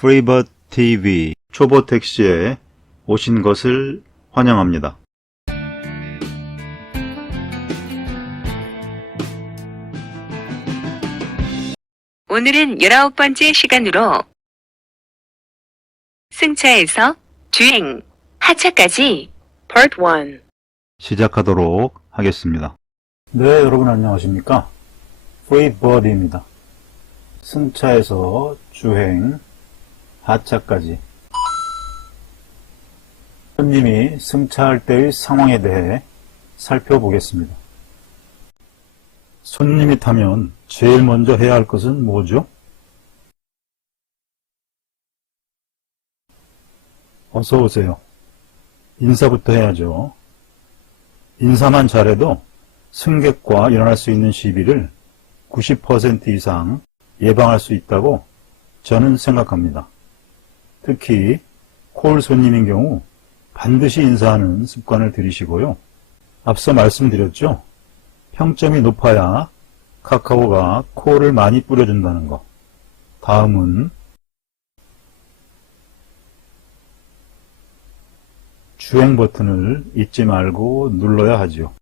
프리버드 TV 초보 택시에 오신 것을 환영합니다. 오늘은 19번째 시간으로 승차에서 주행, 하차까지 Part 1 시작하도록 하겠습니다. 네, 여러분 안녕하십니까? 프리버드입니다. 승차에서 주행, 하차까지. 손님이 승차할 때의 상황에 대해 살펴보겠습니다. 손님이 타면 제일 먼저 해야 할 것은 뭐죠? 어서 오세요. 인사부터 해야죠. 인사만 잘해도 승객과 일어날 수 있는 시비를 90% 이상 예방할 수 있다고 저는 생각합니다. 특히 콜 손님인 경우 반드시 인사하는 습관을 들이시고요. 앞서 말씀드렸죠. 평점이 높아야 카카오가 콜을 많이 뿌려준다는 거. 다음은 주행 버튼을 잊지 말고 눌러야 하지요.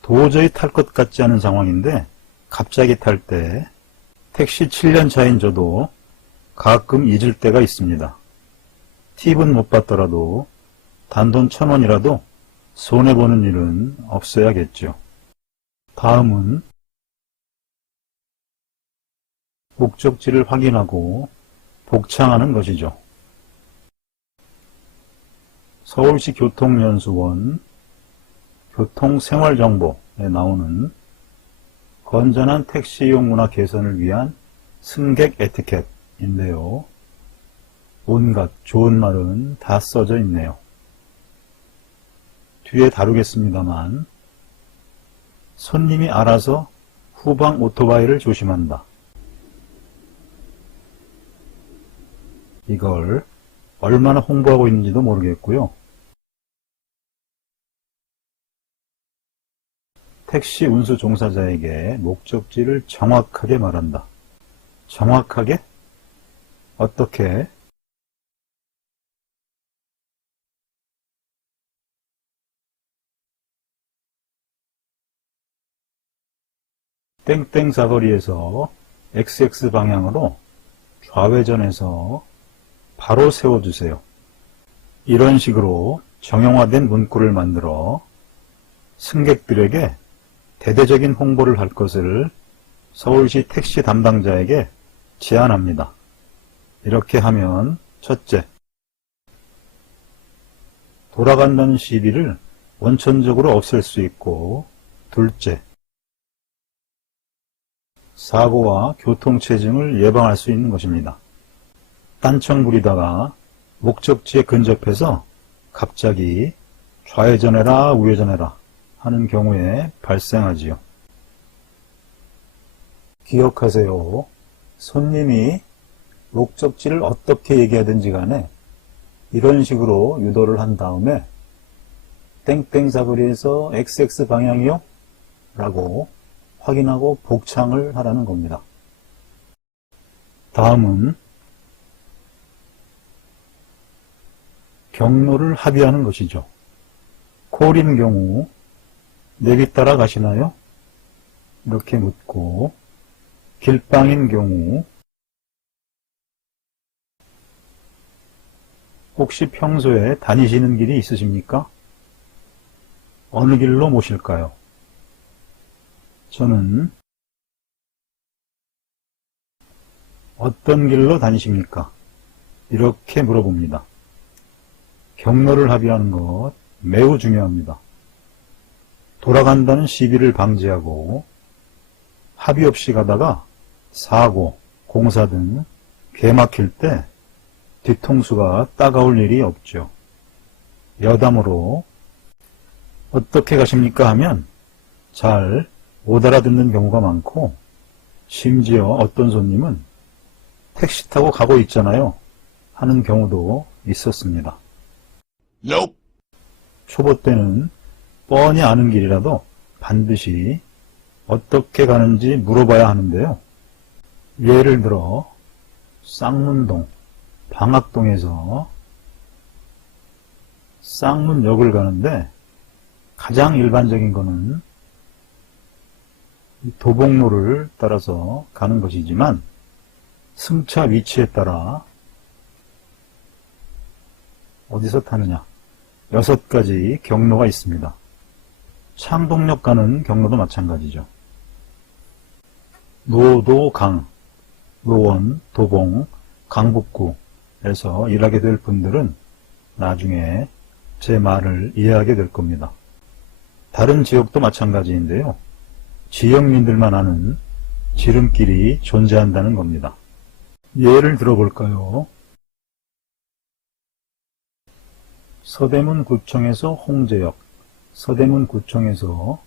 도저히 탈 것 같지 않은 상황인데 갑자기 탈 때 택시 7년 차인 저도 가끔 잊을 때가 있습니다. 팁은 못 받더라도 단돈 1,000원이라도 손해보는 일은 없어야겠죠. 다음은 목적지를 확인하고 복창하는 것이죠. 서울시 교통연수원 교통생활정보에 나오는 건전한 택시 이용 문화 개선을 위한 승객 에티켓인데요. 온갖 좋은 말은 다 써져 있네요. 뒤에 다루겠습니다만 손님이 알아서 후방 오토바이를 조심한다. 이걸 얼마나 홍보하고 있는지도 모르겠고요. 택시 운수 종사자에게 목적지를 정확하게 말한다. 정확하게? 어떻게? 땡땡 사거리에서 XX 방향으로 좌회전해서 바로 세워주세요. 이런 식으로 정형화된 문구를 만들어 승객들에게 대대적인 홍보를 할 것을 서울시 택시 담당자에게 제안합니다. 이렇게 하면 첫째, 돌아간다는 시비를 원천적으로 없앨 수 있고 둘째, 사고와 교통체증을 예방할 수 있는 것입니다. 딴청 부리다가 목적지에 근접해서 갑자기 좌회전해라 우회전해라 하는 경우에 발생하지요. 기억하세요. 손님이 목적지를 어떻게 얘기하든지 간에 이런 식으로 유도를 한 다음에 땡땡 사거리에서 XX 방향이요? 라고 확인하고 복창을 하라는 겁니다. 다음은 경로를 합의하는 것이죠. 콜인 경우 내비 따라 가시나요? 이렇게 묻고 길방인 경우 혹시 평소에 다니시는 길이 있으십니까? 어느 길로 모실까요? 저는 어떤 길로 다니십니까? 이렇게 물어봅니다. 경로를 합의하는 것 매우 중요합니다. 돌아간다는 시비를 방지하고 합의 없이 가다가 사고, 공사 등 개막힐 때 뒤통수가 따가울 일이 없죠. 여담으로 어떻게 가십니까 하면 잘 못 알아듣는 경우가 많고 심지어 어떤 손님은 택시 타고 가고 있잖아요 하는 경우도 있었습니다. Nope. 초보 때는 뻔히 아는 길이라도 반드시 어떻게 가는지 물어봐야 하는데요. 예를 들어 쌍문동, 방학동에서 쌍문역을 가는데 가장 일반적인 거는 도봉로를 따라서 가는 것이지만 승차 위치에 따라 어디서 타느냐 6가지 경로가 있습니다. 창동역 가는 경로도 마찬가지죠. 노도, 강, 노원, 도봉, 강북구에서 일하게 될 분들은 나중에 제 말을 이해하게 될 겁니다. 다른 지역도 마찬가지인데요. 지역민들만 아는 지름길이 존재한다는 겁니다. 예를 들어볼까요? 서대문구청에서 홍제역, 서대문구청에서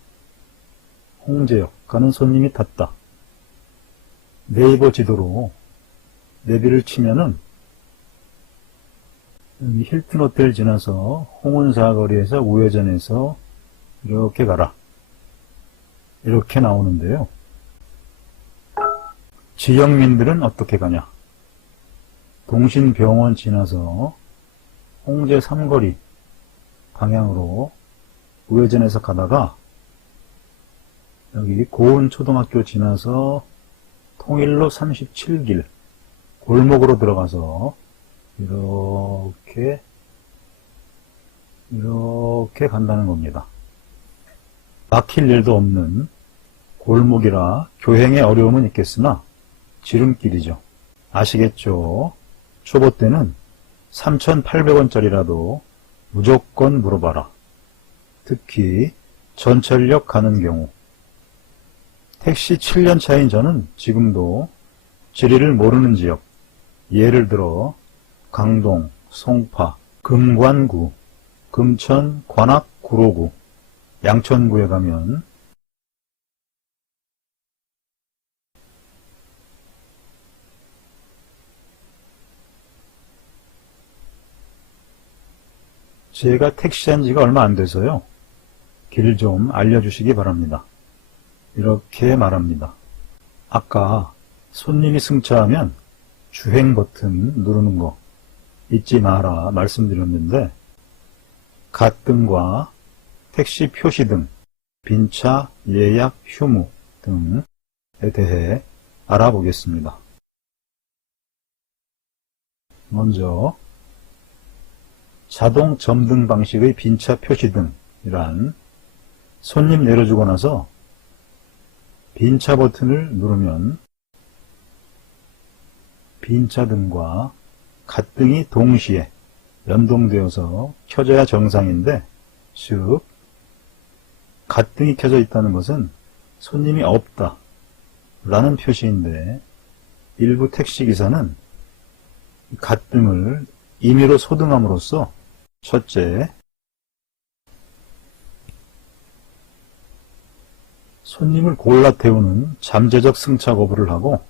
홍제역 가는 손님이 탔다. 네이버 지도로 내비를 치면은 여기 힐튼 호텔 지나서 홍은사거리에서 우회전해서 이렇게 가라. 이렇게 나오는데요. 지역민들은 어떻게 가냐? 동신병원 지나서 홍제 삼거리 방향으로 우회전해서 가다가 여기 고은초등학교 지나서 통일로 37길 골목으로 들어가서 이렇게 간다는 겁니다. 막힐 일도 없는 골목이라 교행에 어려움은 있겠으나 지름길이죠. 아시겠죠? 초보 때는 3,800원짜리라도 무조건 물어봐라. 특히 전철역 가는 경우. 택시 7년 차인 저는 지금도 지리를 모르는 지역, 예를 들어 강동, 송파, 금관구, 금천, 관악, 구로구, 양천구에 가면 제가 택시한 지가 얼마 안 돼서요. 길 좀 알려주시기 바랍니다. 이렇게 말합니다. 아까 손님이 승차하면 주행 버튼 누르는 거 잊지 마라 말씀드렸는데 갓등과 택시 표시등, 빈차, 예약, 휴무 등에 대해 알아보겠습니다. 먼저 자동 점등 방식의 빈차 표시등이란 손님 내려주고 나서 빈차 버튼을 누르면 빈차등과 갓등이 동시에 연동되어서 켜져야 정상인데 즉 갓등이 켜져 있다는 것은 손님이 없다 라는 표시인데 일부 택시기사는 갓등을 임의로 소등함으로써 첫째, 손님을 골라 태우는 잠재적 승차 거부를 하고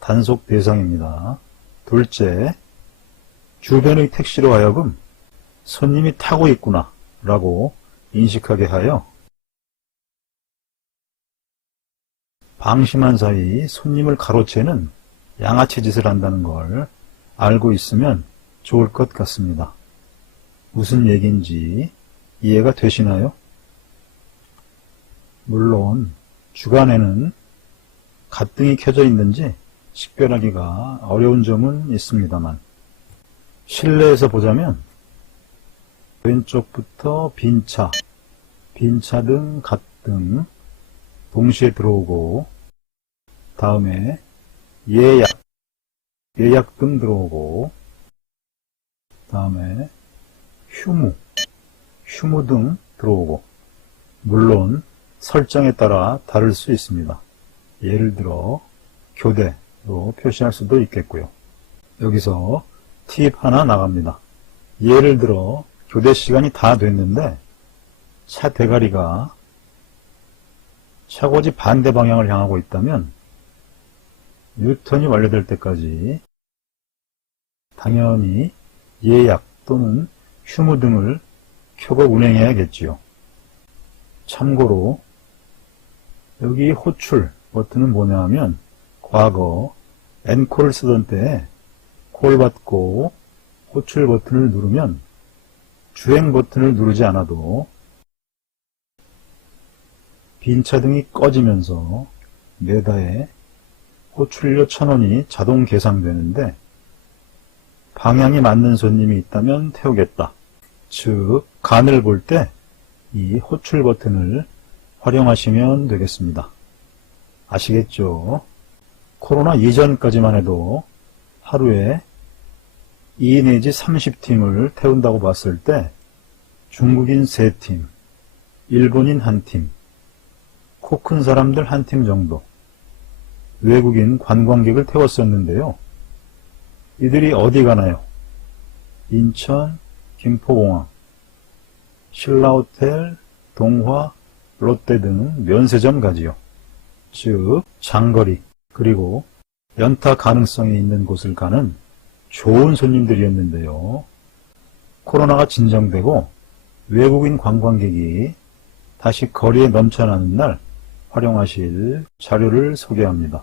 단속 대상입니다. 둘째, 주변의 택시로 하여금 손님이 타고 있구나 라고 인식하게 하여 방심한 사이 손님을 가로채는 양아치 짓을 한다는 걸 알고 있으면 좋을 것 같습니다. 무슨 얘기인지 이해가 되시나요? 물론 주간에는 갓등이 켜져 있는지 식별하기가 어려운 점은 있습니다만 실내에서 보자면 왼쪽부터 빈차, 빈차등, 갓등 동시에 들어오고 다음에 예약, 예약등 들어오고 다음에 휴무, 휴무등 들어오고 물론 설정에 따라 다를 수 있습니다. 예를 들어 교대로 표시할 수도 있겠고요. 여기서 팁 하나 나갑니다. 예를 들어 교대 시간이 다 됐는데 차 대가리가 차고지 반대 방향을 향하고 있다면 유턴이 완료될 때까지 당연히 예약 또는 휴무 등을 켜고 운행해야겠지요. 참고로 여기 호출 버튼은 뭐냐 하면 과거 엔콜을 쓰던 때에 콜 받고 호출 버튼을 누르면 주행 버튼을 누르지 않아도 빈차등이 꺼지면서 매다에 호출료 1,000원이 자동 계상되는데 방향이 맞는 손님이 있다면 태우겠다. 즉 간을 볼 때 이 호출 버튼을 활용하시면 되겠습니다. 아시겠죠? 코로나 이전까지만 해도 하루에 2 내지 30팀을 태운다고 봤을 때 중국인 3팀, 일본인 1팀, 코 큰 사람들 1팀 정도, 외국인 관광객을 태웠었는데요. 이들이 어디 가나요? 인천, 김포공항, 신라호텔, 동화, 롯데 등 면세점 가지요. 즉 장거리 그리고 연타 가능성이 있는 곳을 가는 좋은 손님들이었는데요. 코로나가 진정되고 외국인 관광객이 다시 거리에 넘쳐나는 날 활용하실 자료를 소개합니다.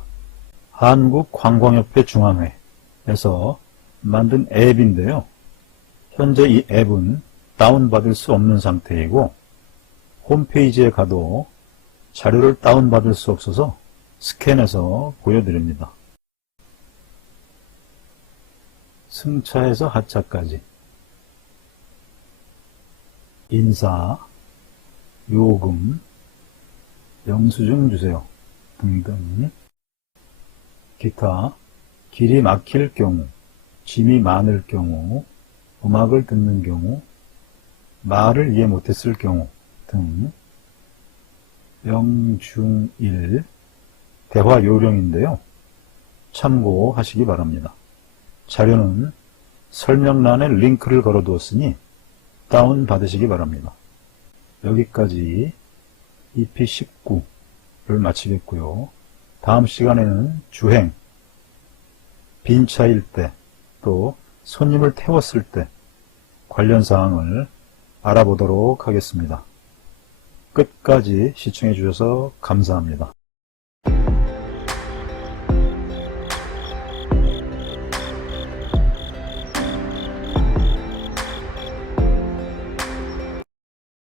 한국관광협회 중앙회에서 만든 앱인데요. 현재 이 앱은 다운받을 수 없는 상태이고 홈페이지에 가도 자료를 다운받을 수 없어서 스캔해서 보여드립니다. 승차에서 하차까지 인사, 요금, 영수증 주세요 등등 기타, 길이 막힐 경우, 짐이 많을 경우, 음악을 듣는 경우, 말을 이해 못했을 경우 등 영중일 대화 요령인데요. 참고하시기 바랍니다. 자료는 설명란에 링크를 걸어 두었으니 다운 받으시기 바랍니다. 여기까지 EP19를 마치겠고요. 다음 시간에는 주행, 빈차일 때, 또 손님을 태웠을 때 관련 사항을 알아보도록 하겠습니다. 끝까지 시청해 주셔서 감사합니다.